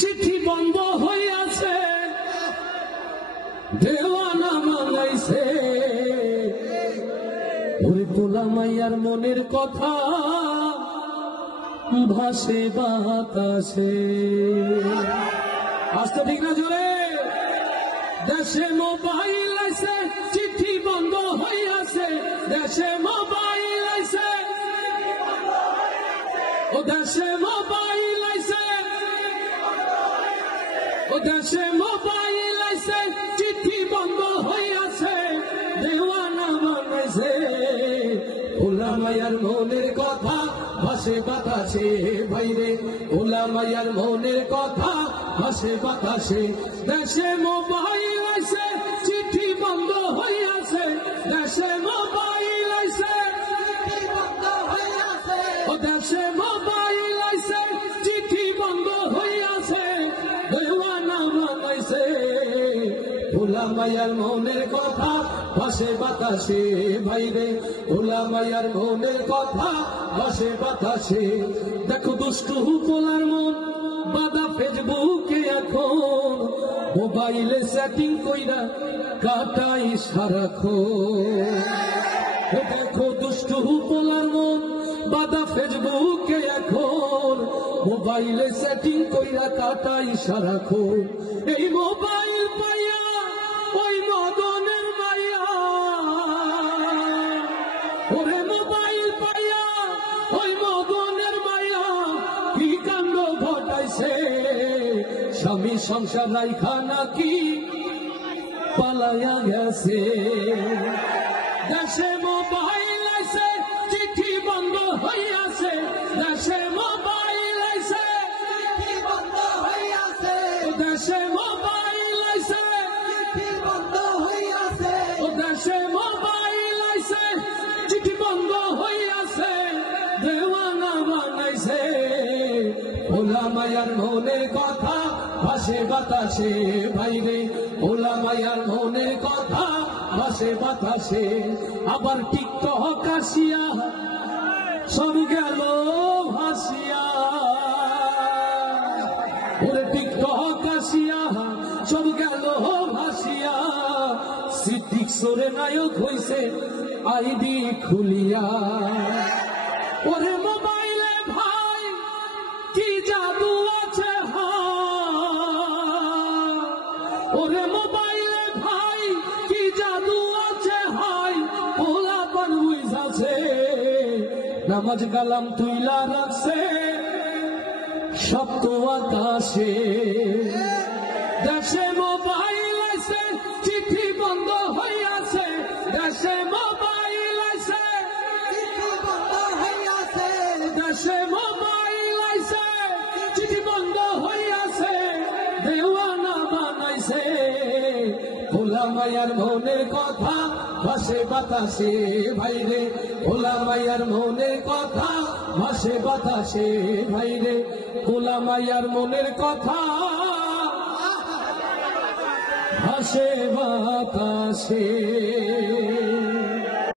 চিঠি বন্ধ হইয়াছে, দেওয়ানা বানাইছে। ওরে পোলা মাইয়ার মনের কথা ভাসে বাতাসে। আসতে ঠিক না জোরে। দেশে মোবাইল আইছে, চিঠি বন্ধ হইয়াছে। দেশে মোবাইল আইছে, ও দেশে মোবাইল আইছে, ও দেশে মোবাইল আইছে। চিঠি বন্ধ হইয়াছে, দেওয়ানা বানাইছে। পোলা মাইয়ার মনের কথা ভাসে বাতাসে বাইরে, পোলা মাইয়ার মনের কথা ভাসে বাতাসে। দেশে মোবাইল আইছে, চিঠি বন্ধ হইয়াছে। দেশে মোবাইল আইছে, চিঠি বন্ধ হইয়াছে। ও দেশে মোবাইল আইছে, চিঠি বন্ধ হইয়াছে। দেওয়ানা বানাইছে। পোলা মাইয়ার মনের কথা ভাসে বাতাসে বাইরে, পোলা মাইয়ার মনের কথা ভাসে বাতাসে। দেখো দুষ্টু পোলার মন বাদা ফেসবুকে এখন, মোবাইলে সেটিং কইরা কাটাই সারাক্ষণ। দেখো দুষ্টু পোলার মন বাদা ফেসবুকে এখন, মোবাইলে সেটিং কইরা কাটাই সারাক্ষণ। এই মোবাইল পাইয়া ওই মদনের মাইয়া, ওরে মোবাইল পাইয়া ওই মদনের মাইয়া কি কাণ্ড ঘটাইছে। স্বামী সংসার রাইখা নাকি পালাইয়া গেছে। দেশে মোবাইল আইছে, চিঠি বন্ধ হইয়াছে। দেশে মোবাইল আইছে, চিঠি বন্ধ হইয়াছে। দেশে মোবাইল আইছে, চিঠি বন্ধ হইয়াছে। দেশে মোবাইল আইছে, চিঠি বন্ধ হইয়াছে। দেওয়ানা বানাইছে। পোলা মাইয়ার মনের কথা ভাসে বাতাসে বাইরে, পোলা মাইয়ার মনের কথা ভাসে বাতাসে। আবার টিকটক আসিয়া সব গেল ভাসিয়া, ওরে টিকটক আসিয়া সব গেল ভাসিয়া। সিদ্দিক সরে নায়ক হইছে আইডি খুলিয়া। ওরে মোবাইলে ভাই কি জাদু আছে, ওরে মোবাইলে ভাই কি জাদু আছে হাই। পোলা পান বুঝাছে, নামাজ কালাম তুইলা রাখছে সপ্ত আকাশে। দেশে মোবাইল আইছে, চিঠি বন্ধ হইয়াছে। দেশে মোবাইল আইছে, চিঠি বন্ধ হইয়াছে। দেশে মোবাইল আইছে, চিঠি বন্ধ হইয়াছে। দেওয়ানা বানাইছে। পোলা মাইয়ার মনের কথা ভাসে বাতাসে ভাইরে, পোলা মাইয়ার মনের কথা ভাসে বাতাসে ভাইরে, পোলা মাইয়ার মনের কথা ভাসে বাতাসে।